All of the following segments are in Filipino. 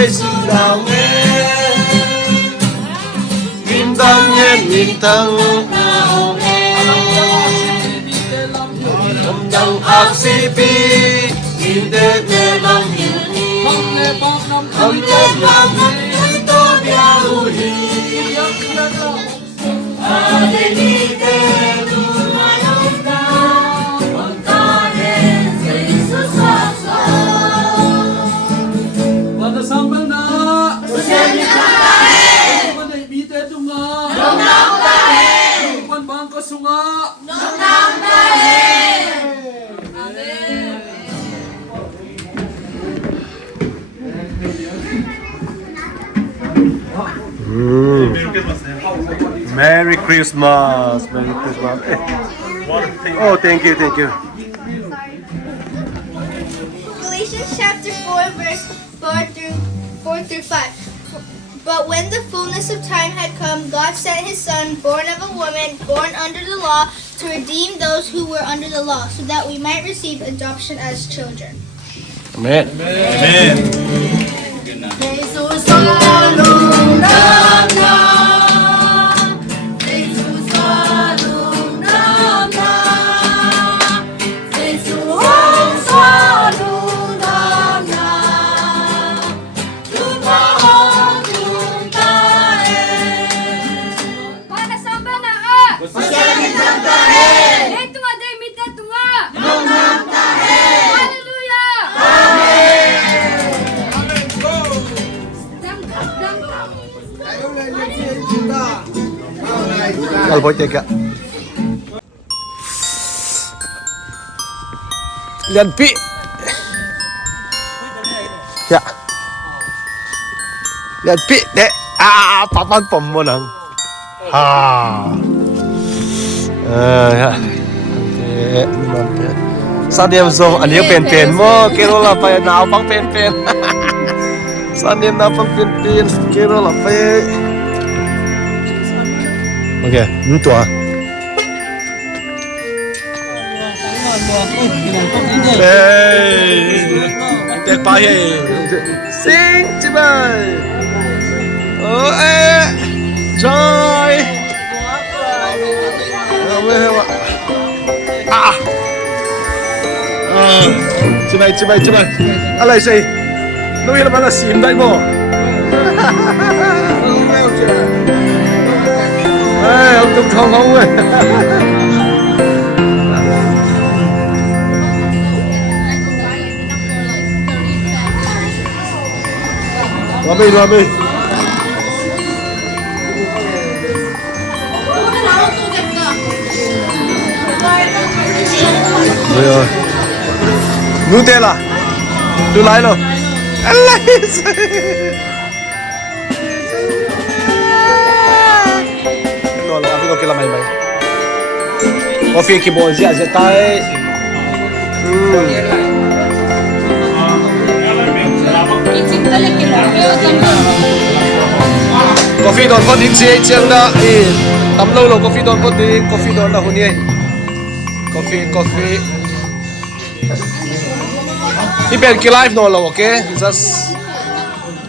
Giêsu nào nghe Min tăng nghe min tăng nào nghe Tâm đăng ác si pi Min đế nê lòng hiu Tâm đế lòng hiu Tô bia u hi Ade ni te tu manong ta Om ta hen Giêsu sa sa Pada sampai na Usian ni tahe Pada ibite tunga Nong nong tahe Upan bangka sunga Nong nong tahe Amen. Merry Christmas. Merry Christmas. Oh, thank you, thank you. Galatians chapter 4, verse 4 through 5. But when the fullness of time had come, God sent his Son, born of a woman, born under the law, to redeem those who were under the law, so that we might receive adoption as children. Amen. Amen. Albo tega. Lian pi. Ya. Lian pi de. Papan pom mo nang. Ya. Sa diam zo ani pen mo kero la pa na pang pen. Sa diam na pang pen kero la pa. Okay, itu Tek pahe. Sing cibai. Oh joy. Cibai. Alai say. Lu yang mana sim dai mo? Ông Trung không ơi. Loa mi. Rồi. Nutella. Tôi lấy rồi. Cái là mày coffee ki bon zia tai coffee don có tin gì chăng đó tắm lâu rồi coffee don có tin coffee don là hôn nhé coffee đi bên cái live nó là ok just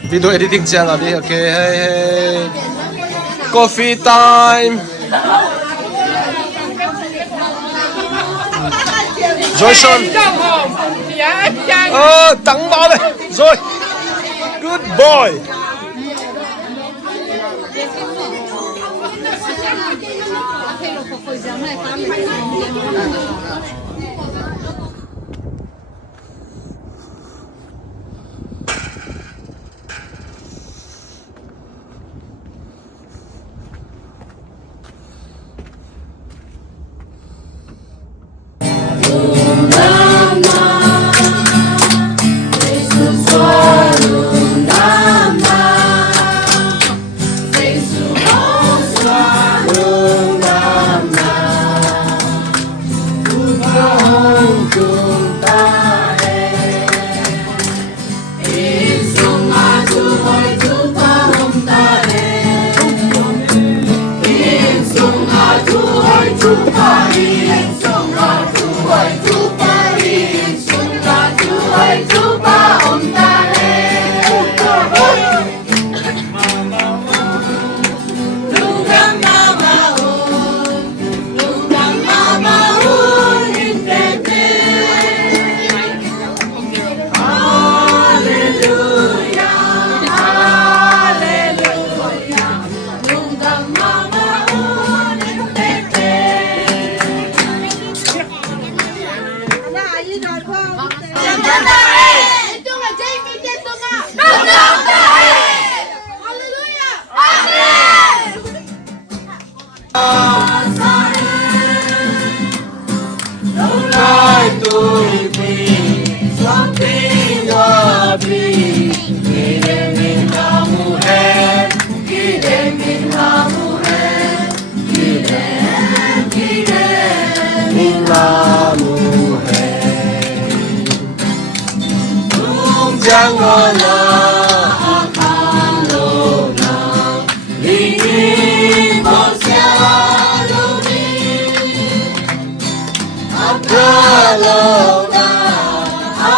video editing chăng à đi ok hey coffee time. Rồi Sean. Tặng bao đây. Rồi. Good boy. siyang wala akalo na lingin mo siya lumin akalo na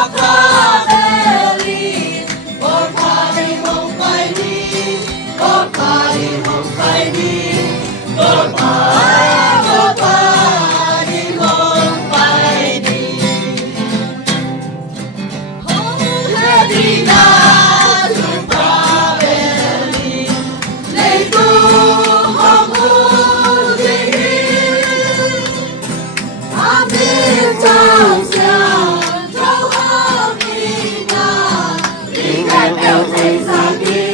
akabelit por pari mong kainin por pari mong kainin por pari mong kainin Medina Lupabeli Leitu Hamudihin Amir Tausian Tawhamina Bikan Pel Thei Sagi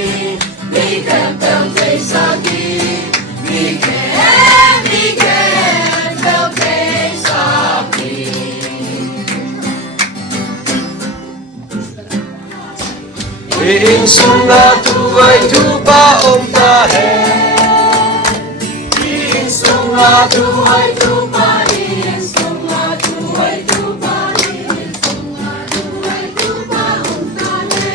Bikan Pel Thei Sagi Bikan Pel Thei Sagi Iing sunga tuay tupa om tahe Iing sunga tuay tupa Iing sunga tuay tupa Iing sunga tuay tupa om tahe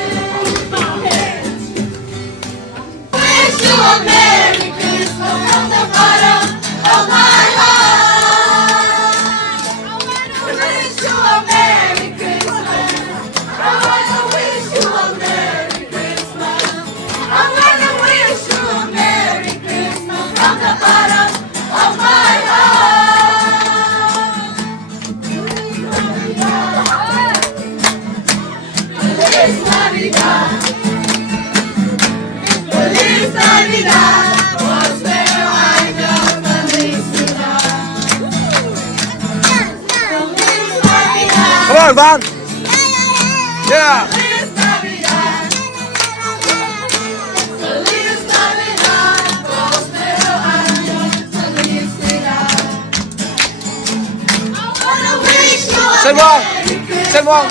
Wish you a Merry Christmas from the bottom of my heart I wanna wish you a Merry Christmas I wanna wish you a Merry Christmas I wanna wish you a Merry Christmas from the bottom of my heart. Feliz Navidad, Feliz Navidad, prospero año, felicidad. Feliz Navidad. Come on, Zaan. Yeah. Feliz Navidad, Feliz Navidad, prospero año, felicidad. I wanna wish you a Say more. Merry Christmas. Say more.